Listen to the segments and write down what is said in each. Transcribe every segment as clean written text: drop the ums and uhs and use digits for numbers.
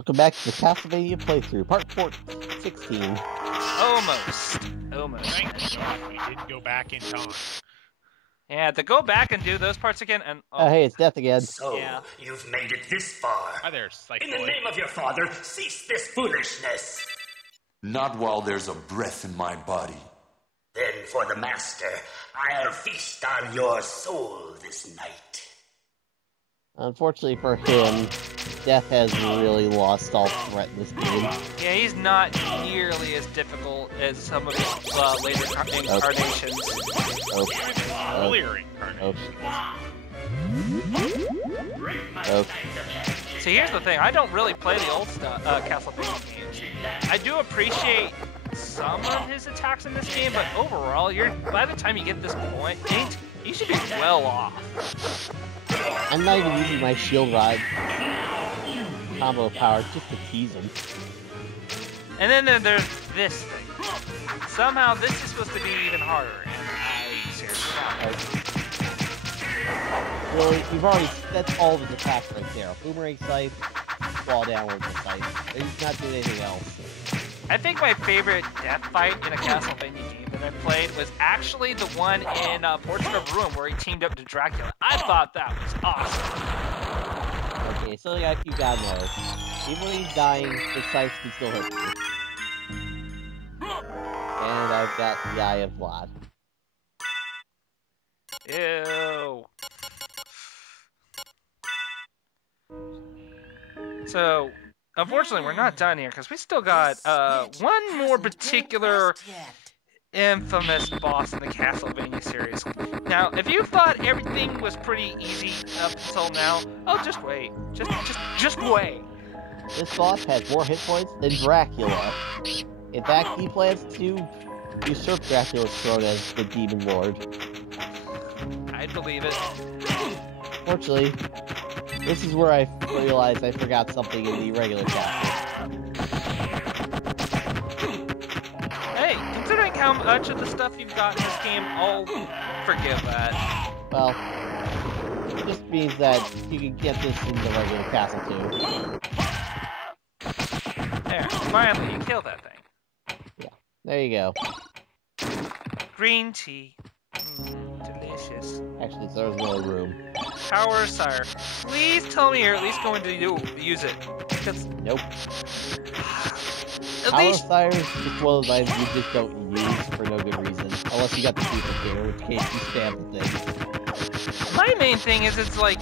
Welcome back to the Castlevania playthrough, part 16. Almost. Thank God we didn't go back in time. Yeah, to go back and do those parts again, and Hey, it's Death again. So, yeah. you've made it this far. Hi there, Psych In the Boy. name of your father, cease this foolishness. Not while there's a breath in my body. Then for the master, I'll feast on your soul this night. Unfortunately for him, Death has really lost all threat in this game. Yeah, he's not nearly as difficult as some of his later incarnations. Earlier incarnations. See, here's the thing. I don't really play the old stuff, Castlevania games. I do appreciate some of his attacks in this game, but overall, by the time you get this point, you should be well off. I'm not even using my shield rod combo power just to tease him. And then there's this thing. Somehow this is supposed to be even harder, and I seriously don't. Really, that's all of his attacks right there. Boomerang scythe, fall downwards scythe. He's not doing anything else. I think my favorite death fight in a Castlevania game that I played was actually the one in Portrait of Ruin where he teamed up to Dracula. I thought that was awesome. Okay, so you gotta know. Even when he's dying, his scythe can still hit you. And I've got the Eye of Vlad. Ew. So, unfortunately, we're not done here, because we still got one more particular infamous boss in the Castlevania series. Now, if you thought everything was pretty easy up until now, oh, just wait. Just wait. This boss has more hit points than Dracula. In fact, he plans to usurp Dracula's throne as the Demon Lord. I'd believe it. Fortunately, this is where I realized I forgot something in the regular castle. Hey, considering how much of the stuff you've got in this game, I'll forgive that. Well, it just means that you can get this in the regular castle too. There, finally, you killed that thing. Yeah, there you go. Green tea. Delicious. Actually, there's no room. Power Sire. Please tell me you're at least going to use it. Because Nope. at Power least Sire is just one of those items you just don't use for no good reason. Unless you got the duplicator, in which case you spam the thing. my main thing is it's like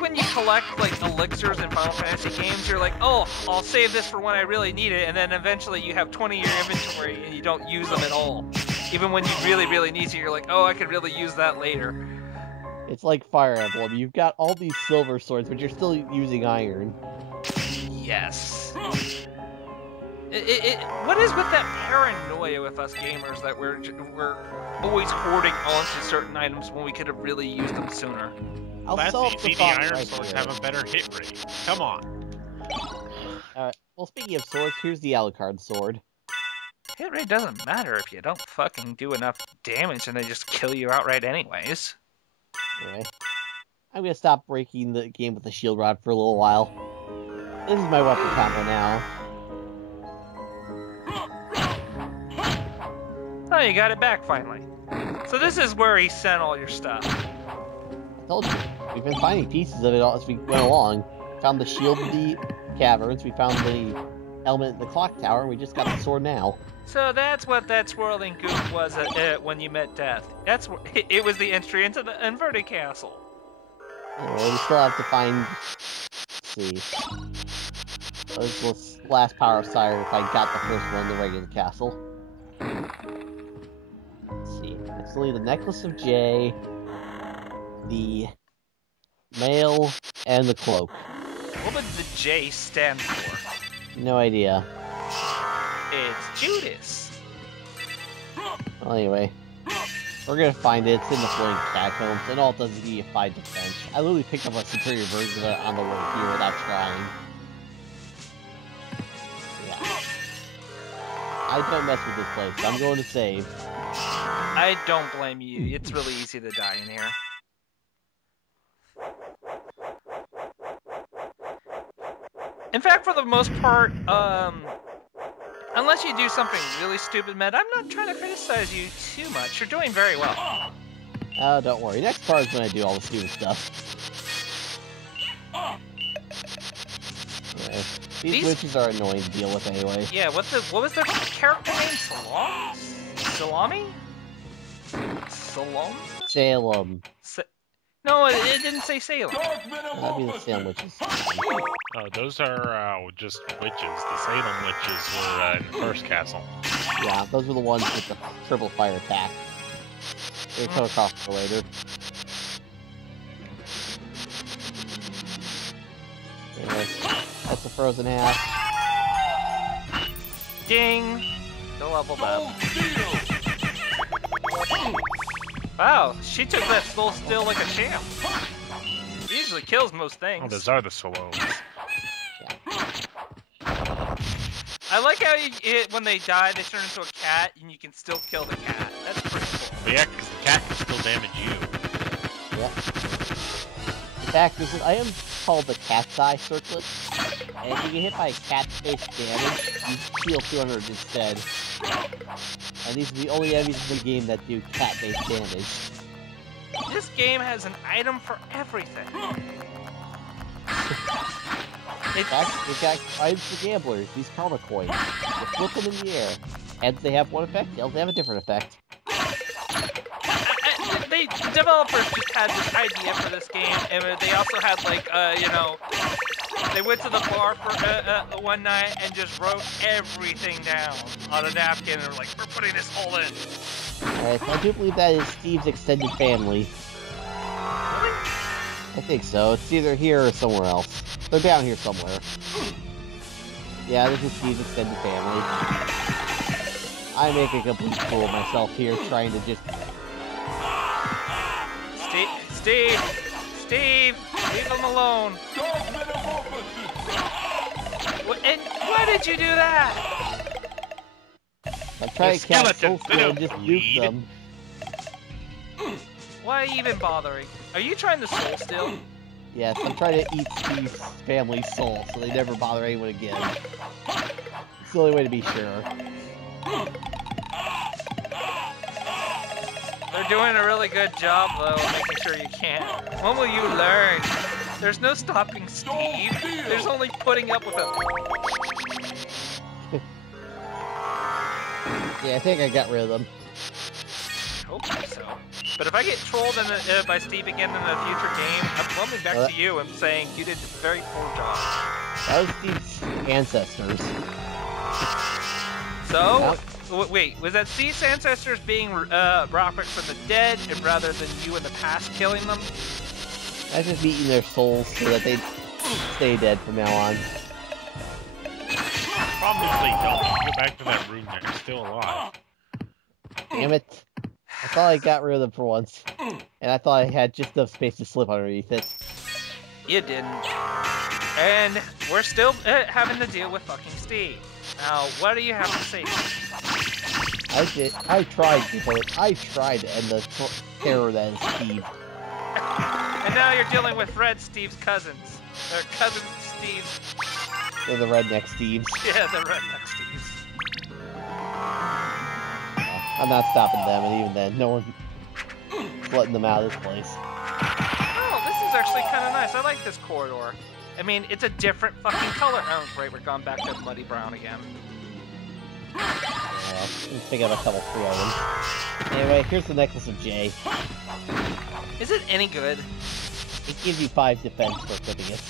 when you collect like elixirs in Final Fantasy games, you're like, oh, I'll save this for when I really need it, and then eventually you have 20 in your inventory and you don't use them at all. Even when you really, really need to, you're like, oh, I could really use that later. It's like Fire Emblem. You've got all these silver swords, but you're still using iron. Yes. What is with that paranoia with us gamers that we're always hoarding onto certain items when we could have really used them sooner? I'll That's solve the easy. The fox iron right swords here. have a better hit rate. Come on. Alright, well, speaking of swords, here's the Alucard sword. Hit rate doesn't matter if you don't fucking do enough damage and they just kill you outright anyways. Anyway, I'm gonna stop breaking the game with the shield rod for a little while. This is my weapon combo now. Oh, you got it back finally. So this is where he sent all your stuff. I told you, we've been finding pieces of it all as we went along. Found the shield in the caverns, we found the helmet in the clock tower, and we just got the sword now. So that's what that swirling goop was when you met Death. It was the entry into the inverted castle. Anyway, we still have to find... Let's see. This last Power of Sire if I got the first one in the regular castle. Let's see. It's only the Necklace of J, the mail, and the cloak. What would the J stand for? No idea. It's Judas. Well, anyway. We're gonna find it. It's in the Flowing Catacombs, and all it does is give you 5 defense. I literally picked up a superior version of it on the way here without trying. Yeah. I don't mess with this place. I'm going to save. I don't blame you. It's really easy to die in here. In fact, for the most part, unless you do something really stupid, Med, I'm not trying to criticize you too much. You're doing very well. Oh, don't worry. Next part is when I do all the stupid stuff. Yeah. These witches are annoying to deal with anyway. Yeah, what was their character name? Salami? Salome? Salem. No, it didn't say Salem. That'd be the Salem witches. Oh, those are just witches. The Salem witches were in the first castle. Yeah, those were the ones with the triple fire attack. They come across later. Anyway, that's the frozen half. Ding! No level up. Wow, she took that soul still like a champ. She usually kills most things. Oh, those are the Salomes. I like how when they die, they turn into a cat, and you can still kill the cat. That's pretty cool. But yeah, because the cat can still damage you. Yeah. In fact, there's an item called the Cat's Eye Circlet, and if you get hit by cat-based damage, you heal 200 instead. And these are the only enemies in the game that do cat-based damage. This game has an item for everything. They've got items for gamblers, these karma coins. You flip them in the air. Heads, they have one effect, tails, they have a different effect. The developers just had this idea for this game, and they also had, like, they went to the bar for one night and just wrote everything down on a napkin, and were like, we're putting this all in. Alright, so I do believe that is Steve's extended family. Really? I think so. It's either here or somewhere else. They're down here somewhere. Yeah, this is Steve's extended family. I make a complete fool of myself here, trying to just... Steve, leave him alone. And why did you do that? I'm trying to catch Soul Steel and just nuke them. Why even bothering? Are you trying to soul steal? Yes, I'm trying to eat Steve's family's soul so they never bother anyone again. It's the only way to be sure. They're doing a really good job, though, making sure you can't. When will you learn? There's no stopping Steve. There's only putting up with him. Yeah, I think I got rid of them. I hope so. But if I get trolled by Steve again in a future game, I'm coming back to you and saying you did a very poor job. That was Steve's ancestors. So, wait, was that Steve's ancestors being brought back from the dead, and rather than you in the past killing them? I was just eating their souls so that they'd stay dead from now on. Probably don't. Go back to that room there. You're still alive. Damn it. I thought I got rid of them for once. And I thought I had just enough space to slip underneath it. You didn't. And we're still having to deal with fucking Steve. Now, what do you have to say? I tried to end the terror that is Steve. And now you're dealing with Red Steve's cousins. They're cousin Steve's. They're the redneck Steves. Yeah, the redneck Steves. I'm not stopping them, and even then, no one's letting them out of this place. Oh, this is actually kind of nice. I like this corridor. I mean, it's a different fucking color. Oh, great, we're going back to muddy brown again. Yeah, let's pick up a couple free items. Anyway, here's the Necklace of J. Is it any good? It gives you 5 defense for equipping it.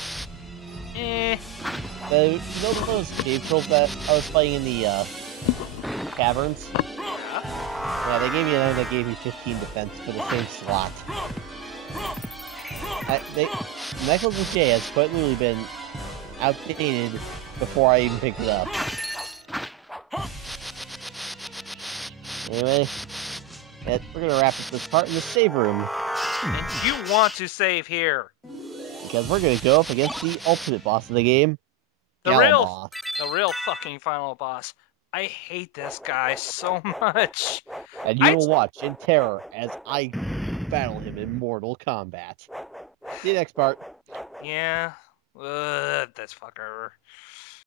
Eh. You know those cave trolls that I was fighting in the caverns? Yeah, they gave me another that gave me 15 defense for the same slot. Necklace of J has quite literally been outdated before I even picked it up. Anyway, we're gonna wrap up this part in the save room. And you want to save here. Because we're gonna go up against the ultimate boss of the game. The real fucking final boss. I hate this guy so much. And you will watch in terror as I battle him in Mortal Kombat. See you next part. Yeah. This fucker.